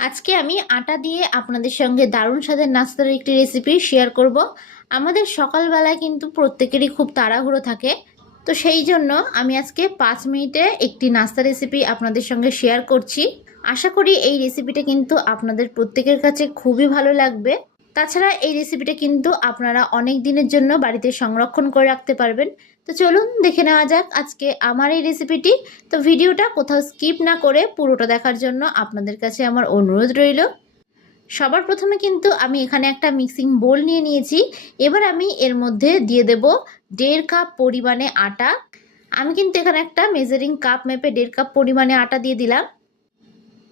আজকে আমি আটা দিয়ে আপনাদের সঙ্গে দারুণ স্বাদের নাস্তার একটি রেসিপি শেয়ার করব। আমাদের সকালবেলায় কিন্তু প্রত্যেকেরই খুব তাড়াহুড়ো থাকে। তো সেই জন্য আমি আজকে পাঁচ মিনিটে একটি নাস্তা রেসিপি আপনাদের সঙ্গে শেয়ার করছি। আশা করি এই রেসিপিটা কিন্তু আপনাদের প্রত্যেকের কাছে খুবই ভালো লাগবে। তাছাড়া এই রেসিপিটা কিন্তু আপনারা অনেক দিনের জন্য বাড়িতে সংরক্ষণ করে রাখতে পারবেন। তো চলুন দেখে নেওয়া যাক আজকে আমার এই রেসিপিটি তো ভিডিওটা কোথাও স্কিপ না করে পুরোটা দেখার জন্য আপনাদের কাছে আমার অনুরোধ রইল। সবার প্রথমে কিন্তু আমি এখানে একটা মিক্সিং বোল নিয়ে নিয়েছি। এবার আমি এর মধ্যে দিয়ে দেব দেড় কাপ পরিমাণে আটা। আমি কিন্তু এখানে একটা মেজারিং কাপ মেপে দেড় কাপ পরিমাণে আটা দিয়ে দিলাম।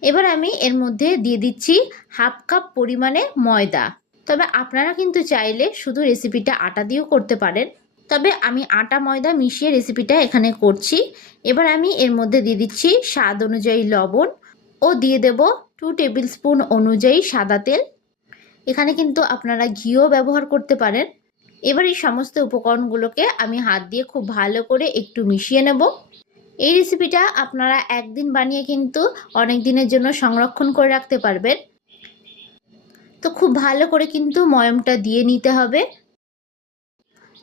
এবার আমি এর মধ্যে দিয়ে দিচ্ছি হাফ কাপ পরিমাণে ময়দা। তবে আপনারা কিন্তু চাইলে শুধু রেসিপিটা আটা দিয়েও করতে পারেন। তবে আমি আটা ময়দা মিশিয়ে রেসিপিটা এখানে করছি। এবার আমি এর মধ্যে দিয়ে দিচ্ছি স্বাদ অনুযায়ী লবণ ও দিয়ে দেব টু টেবিল স্পুন অনুযায়ী সাদা তেল। এখানে কিন্তু আপনারা ঘিও ব্যবহার করতে পারেন। এবার এই সমস্ত উপকরণগুলোকে আমি হাত দিয়ে খুব ভালো করে একটু মিশিয়ে নেব। এই রেসিপিটা আপনারা একদিন বানিয়ে কিন্তু অনেক দিনের জন্য সংরক্ষণ করে রাখতে পারবেন। তো খুব ভালো করে কিন্তু ময়মটা দিয়ে নিতে হবে।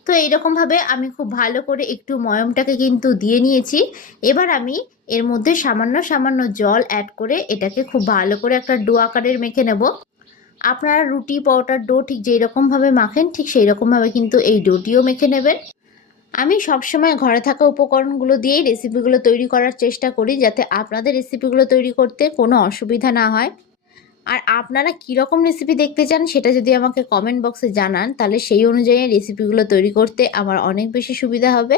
তো এইরকমভাবে আমি খুব ভালো করে একটু ময়মটাকে কিন্তু দিয়ে নিয়েছি। এবার আমি এর মধ্যে সামান্য সামান্য জল অ্যাড করে এটাকে খুব ভালো করে একটা ডো আকারের মেখে নেব। আপনারা রুটি, পরোটার ডো ঠিক যেই রকমভাবে মাখেন, ঠিক সেই রকমভাবে কিন্তু এই ডোটিও মেখে নেবেন। আমি সবসময় ঘরে থাকা উপকরণগুলো দিয়েই রেসিপিগুলো তৈরি করার চেষ্টা করি যাতে আপনাদের রেসিপিগুলো তৈরি করতে কোনো অসুবিধা না হয়। আর আপনারা কীরকম রেসিপি দেখতে চান সেটা যদি আমাকে কমেন্ট বক্সে জানান, তাহলে সেই অনুযায়ী রেসিপিগুলো তৈরি করতে আমার অনেক বেশি সুবিধা হবে।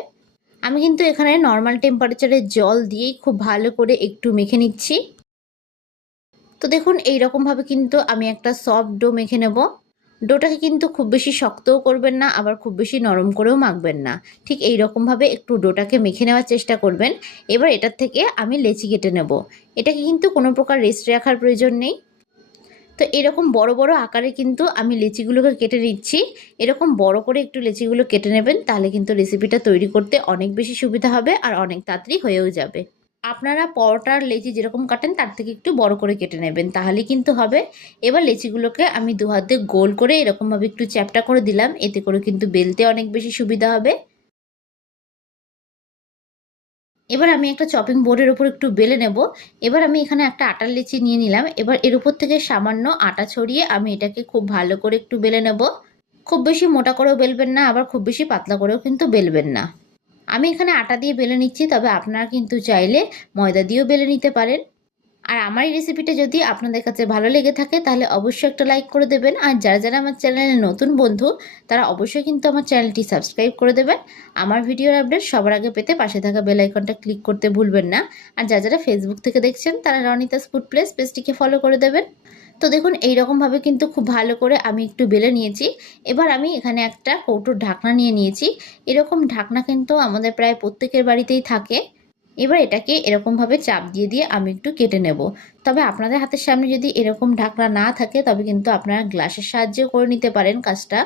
আমি কিন্তু এখানে নর্মাল টেম্পারেচারে জল দিয়েই খুব ভালো করে একটু মেখে নিচ্ছি। তো দেখুন এই রকমভাবে কিন্তু আমি একটা সফট ডো মেখে নেব। ডোটাকে কিন্তু খুব বেশি শক্তও করবেন না, আবার খুব বেশি নরম করেও মাখবেন না। ঠিক এই রকমভাবে একটু ডোটাকে মেখে নেওয়ার চেষ্টা করবেন। এবার এটার থেকে আমি লেচি কেটে নেব। এটাকে কিন্তু কোনো প্রকার রেস্ট রাখার প্রয়োজন নেই। তো এরকম বড় বড় আকারে কিন্তু আমি লেচিগুলোকে কেটে নিচ্ছি। এরকম বড় করে একটু লেচিগুলো কেটে নেবেন, তাহলে কিন্তু রেসিপিটা তৈরি করতে অনেক বেশি সুবিধা হবে আর অনেক তাড়াতাড়ি হয়েও যাবে। আপনারা পরোটার লেচি যেরকম কাটেন, তার থেকে একটু বড় করে কেটে নেবেন, তাহলে কিন্তু হবে। এবার লেচিগুলোকে আমি দু হাতে গোল করে এরকমভাবে একটু চ্যাপটা করে দিলাম, এতে করে কিন্তু বেলতে অনেক বেশি সুবিধা হবে। এবার আমি একটা চপিং বোর্ডের উপর একটু বেলে নেব। এবার আমি এখানে একটা আটার লিচি নিয়ে নিলাম। এবার এর উপর থেকে সামান্য আটা ছড়িয়ে আমি এটাকে খুব ভালো করে একটু বেলে নেব। খুব বেশি মোটা করেও বেলবেন না, আবার খুব বেশি পাতলা করেও কিন্তু বেলবেন না। আমি এখানে আটা দিয়ে বেলে নিচ্ছি, তবে আপনারা কিন্তু চাইলে ময়দা দিয়েও বেলে নিতে পারেন। আর আমার এই রেসিপিটা যদি আপনাদের কাছে ভালো লেগে থাকে, তাহলে অবশ্যই একটা লাইক করে দেবেন। আর যারা যারা আমার চ্যানেলে নতুন বন্ধু, তারা অবশ্যই কিন্তু আমার চ্যানেলটি সাবস্ক্রাইব করে দেবেন। আমার ভিডিওর আপডেট সবার আগে পেতে পাশে থাকা বেল আইকনটা ক্লিক করতে ভুলবেন না। আর যারা যারা ফেসবুক থেকে দেখছেন, তারা রনিতাস ফুড প্লেস পেজটিকে ফলো করে দেবেন। তো দেখুন এই রকমভাবে কিন্তু খুব ভালো করে আমি একটু বেলে নিয়েছি। এবার আমি এখানে একটা কৌটোর ঢাকনা নিয়ে নিয়েছি। এরকম ঢাকনা কিন্তু আমাদের প্রায় প্রত্যেকের বাড়িতেই থাকে। এবার এটাকে এরকমভাবে চাপ দিয়ে দিয়ে আমি একটু কেটে নেব। তবে আপনাদের হাতের সামনে যদি এরকম ঢাকনা না থাকে, তবে কিন্তু আপনারা গ্লাসের সাহায্যেও করে নিতে পারেন কাজটা।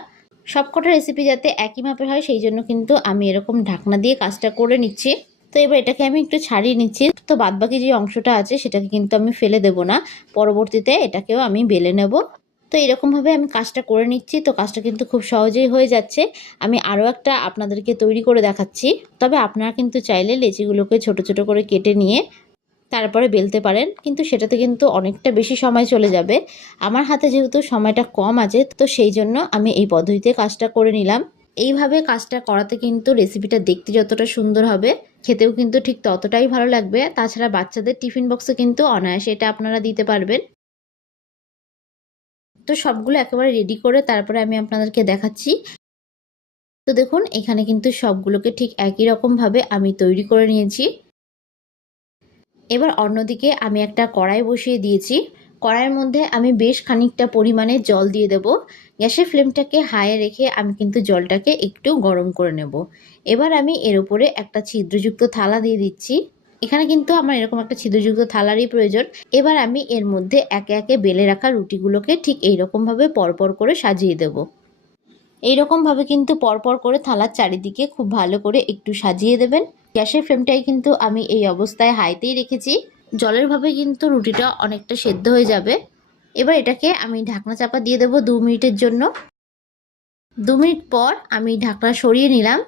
সবকটা রেসিপি যাতে একই মাপের হয়, সেই জন্য কিন্তু আমি এরকম ঢাকনা দিয়ে কাজটা করে নিচ্ছি। তো এবার এটাকে আমি একটু ছাড়িয়ে নিচ্ছি। তো বাদবাকি যে অংশটা আছে, সেটাকে কিন্তু আমি ফেলে দেব না। পরবর্তীতে এটাকেও আমি বেলে নেব। তো এরকমভাবে আমি কাজটা করে নিচ্ছি। তো কাজটা কিন্তু খুব সহজেই হয়ে যাচ্ছে। আমি আরও একটা আপনাদেরকে তৈরি করে দেখাচ্ছি। তবে আপনারা কিন্তু চাইলে লেচিগুলোকে ছোট ছোট করে কেটে নিয়ে তারপরে বেলতে পারেন। কিন্তু সেটাতে কিন্তু অনেকটা বেশি সময় চলে যাবে। আমার হাতে যেহেতু সময়টা কম আছে, তো সেই জন্য আমি এই পদ্ধতিতে কাজটা করে নিলাম। এইভাবে কাজটা করাতে কিন্তু রেসিপিটা দেখতে যতটা সুন্দর হবে, খেতেও কিন্তু ঠিক ততটাই ভালো লাগবে। তাছাড়া বাচ্চাদের টিফিন বক্সে কিন্তু অনায়াসে এটা আপনারা দিতে পারবেন। তো সবগুলো একেবারে রেডি করে তারপরে আমি আপনাদেরকে দেখাচ্ছি। তো দেখুন, এখানে কিন্তু সবগুলোকে ঠিক একই রকমভাবে আমি তৈরি করে নিয়েছি। এবার অন্যদিকে আমি একটা কড়াই বসিয়ে দিয়েছি। কড়াইয়ের মধ্যে আমি বেশ খানিকটা পরিমাণে জল দিয়ে দেব। গ্যাসের ফ্লেমটাকে হাইয়ে রেখে আমি কিন্তু জলটাকে একটু গরম করে নেব। এবার আমি এর উপরে একটা ছিদ্রযুক্ত থালা দিয়ে দিচ্ছি। এখানে কিন্তু আমার এরকম একটা ছিদ্রযুক্ত থালারই প্রয়োজন। এবার আমি এর মধ্যে একে একে বেলে রাখা রুটিগুলোকে ঠিক এইরকমভাবে পরপর করে সাজিয়ে দেব। এইরকমভাবে কিন্তু পরপর করে থালার চারিদিকে খুব ভালো করে একটু সাজিয়ে দেবেন। গ্যাসের ফ্লেমটাই কিন্তু আমি এই অবস্থায় হাইতেই রেখেছি। জলের ভাবে কিন্তু রুটিটা অনেকটা সেদ্ধ হয়ে যাবে। এবার এটাকে আমি ঢাকনা চাপা দিয়ে দেবো দু মিনিটের জন্য। দু মিনিট পর আমি ঢাকনা সরিয়ে নিলাম।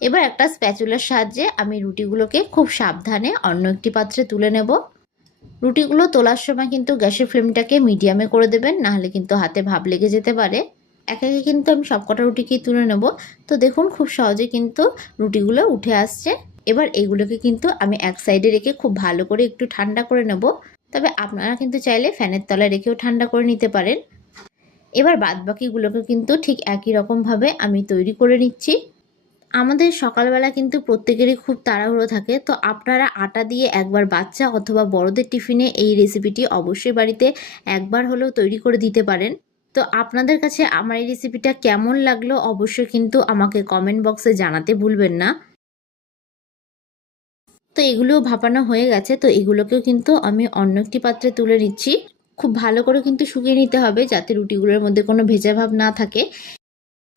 এবার একটা স্প্যাচুলার সাহায্যে আমি রুটিগুলোকে খুব সাবধানে অন্য একটি পাত্রে তুলে নেব। রুটিগুলো তোলার সময় কিন্তু গ্যাসের ফ্লেমটাকে মিডিয়ামে করে দেবেন, নাহলে কিন্তু হাতে ভাব লেগে যেতে পারে। এক একে কিন্তু আমি সবকটা রুটিকেই তুলে নেব। তো দেখুন, খুব সহজে কিন্তু রুটিগুলো উঠে আসছে। এবার এগুলোকে কিন্তু আমি এক সাইডে রেখে খুব ভালো করে একটু ঠান্ডা করে নেব। তবে আপনারা কিন্তু চাইলে ফ্যানের তলায় রেখেও ঠান্ডা করে নিতে পারেন। এবার বাদবাকিগুলোকে কিন্তু ঠিক একই রকমভাবে আমি তৈরি করে নিচ্ছি। আমাদের সকালবেলা কিন্তু প্রত্যেকেরই খুব তাড়াহুড়ো থাকে, তো আপনারা আটা দিয়ে একবার বাচ্চা অথবা বড়দের টিফিনে এই রেসিপিটি অবশ্যই বাড়িতে একবার হলেও তৈরি করে দিতে পারেন। তো আপনাদের কাছে আমার এই রেসিপিটা কেমন লাগল অবশ্যই কিন্তু আমাকে কমেন্ট বক্সে জানাতে ভুলবেন না। তো এগুলোও ভাপানো হয়ে গেছে, তো এগুলোকেও কিন্তু আমি অন্য একটি পাত্রে তুলে নিচ্ছি। খুব ভালো করে কিন্তু শুকিয়ে নিতে হবে যাতে রুটিগুলোর মধ্যে কোনো ভেজা ভাব না থাকে।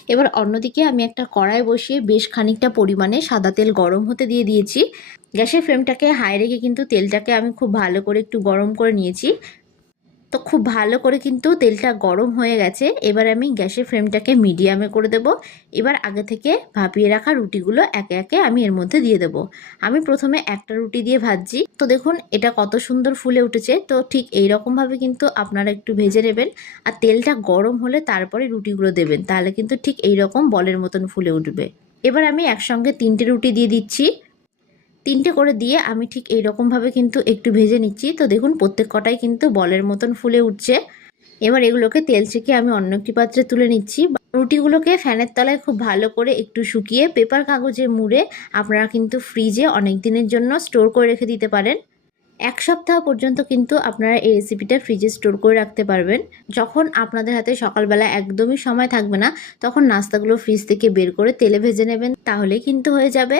এবার অন্যদিকে আমি একটা কড়াই বসিয়ে বেশ খানিকটা পরিমাণে সাদা তেল গরম হতে দিয়ে দিয়েছি। গ্যাসের ফ্লেমটাকে হাই রেখে কিন্তু তেলটাকে আমি খুব ভালো করে একটু গরম করে নিয়েছি। তো খুব ভালো করে কিন্তু তেলটা গরম হয়ে গেছে। এবার আমি গ্যাসের ফ্লেমটাকে মিডিয়ামে করে দেব। এবার আগে থেকে ভাপিয়ে রাখা রুটিগুলো একে একে আমি এর মধ্যে দিয়ে দেব। আমি প্রথমে একটা রুটি দিয়ে ভাজছি। তো দেখুন, এটা কত সুন্দর ফুলে উঠেছে। তো ঠিক এই রকমভাবে কিন্তু আপনারা একটু ভেজে নেবেন। আর তেলটা গরম হলে তারপরে রুটিগুলো দেবেন। তাহলে কিন্তু ঠিক এই রকম বলের মতন ফুলে উঠবে। এবার আমি একসঙ্গে তিনটে রুটি দিয়ে দিচ্ছি। তিনটে করে দিয়ে আমি ঠিক এই রকমভাবে কিন্তু একটু ভেজে নিচ্ছি। তো দেখুন, প্রত্যেক কটাই কিন্তু বলের মতন ফুলে উঠছে। এবার এগুলোকে তেল ছেঁকে আমি অন্য একটি পাত্রে তুলে নিচ্ছি। রুটিগুলোকে ফ্যানের তলায় খুব ভালো করে একটু শুকিয়ে পেপার কাগজে মুড়ে আপনারা কিন্তু ফ্রিজে অনেক দিনের জন্য স্টোর করে রেখে দিতে পারেন। এক সপ্তাহ পর্যন্ত কিন্তু আপনারা এই রেসিপিটা ফ্রিজে স্টোর করে রাখতে পারবেন। যখন আপনাদের হাতে সকালবেলা একদমই সময় থাকবে না, তখন নাস্তাগুলো ফ্রিজ থেকে বের করে তেলে ভেজে নেবেন তাহলে কিন্তু হয়ে যাবে।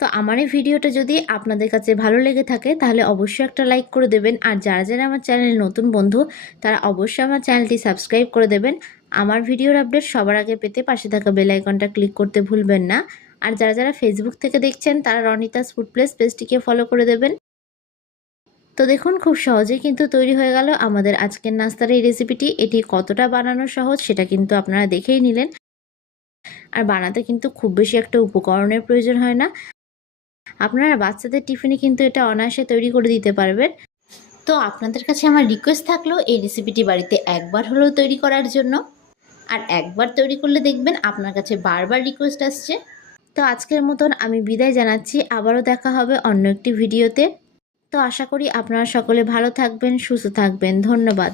তো আমার এই ভিডিওটা যদি আপনাদের কাছে ভালো লেগে থাকে, তাহলে অবশ্যই একটা লাইক করে দেবেন। আর যারা যারা আমার চ্যানেলে নতুন বন্ধু, তারা অবশ্যই আমার চ্যানেলটি সাবস্ক্রাইব করে দেবেন। আমার ভিডিওর আপডেট সবার আগে পেতে পাশে থাকা বেল আইকনটা ক্লিক করতে ভুলবেন না। আর যারা যারা ফেসবুক থেকে দেখছেন, তারা রনিতাস ফুড প্লেস পেজটিকে ফলো করে দেবেন। তো দেখুন, খুব সহজেই কিন্তু তৈরি হয়ে গেল আমাদের আজকের নাস্তার এই রেসিপিটি এটি কতটা বানানো সহজ সেটা কিন্তু আপনারা দেখেই নিলেন। আর বানাতে কিন্তু খুব বেশি একটা উপকরণের প্রয়োজন হয় না। আপনারা বাচ্চাদের টিফিনে কিন্তু এটা অনায়াসে তৈরি করে দিতে পারবেন। তো আপনাদের কাছে আমার রিকোয়েস্ট থাকল, এই রেসিপিটি বাড়িতে একবার হলেও তৈরি করার জন্য। আর একবার তৈরি করলে দেখবেন আপনার কাছে বারবার রিকোয়েস্ট আসছে। তো আজকের মতন আমি বিদায় জানাচ্ছি, আবারও দেখা হবে অন্য একটি ভিডিওতে তো আশা করি আপনারা সকলে ভালো থাকবেন, সুস্থ থাকবেন, ধন্যবাদ।